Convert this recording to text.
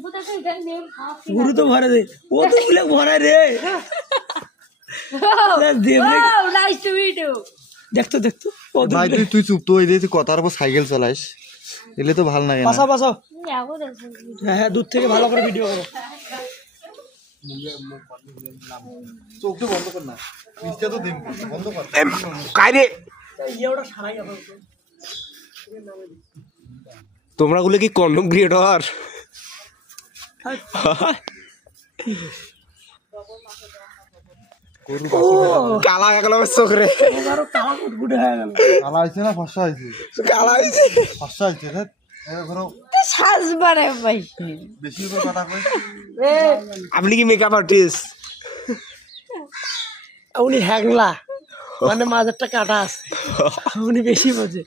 गुरु तो भरा दे वो तो बोले भरा रे नाइस टू मीट यू देख तो ভাই তুই চুপ তো এই যে কথার উপর সাইকেল চালাইস এলে তো ভালো লাগে না পাশা হ্যাঁ দূর থেকে ভালো করে ভিডিও করো চোখটা বন্ধ কর না মিষ্টি তো দিন বন্ধ কর কাইরে এইটা সারাই গেল তোমরা গুলো কি কন্ডম ক্রিয়েটর কালা গেল চোখ রে কালা কুটকুটে হয়ে গেল কালা হইছে না ফর্সা হইছে কালা হয়েছে ফর্সা হইছে রে ঘরো সাজবারে ভাই বেশি করে কথা কই আপনি কি মেকআপ আর্টিস্ট উনি হ্যাংলা মানে মাঝেরটা কাটা আছে উনি বেশি বোঝে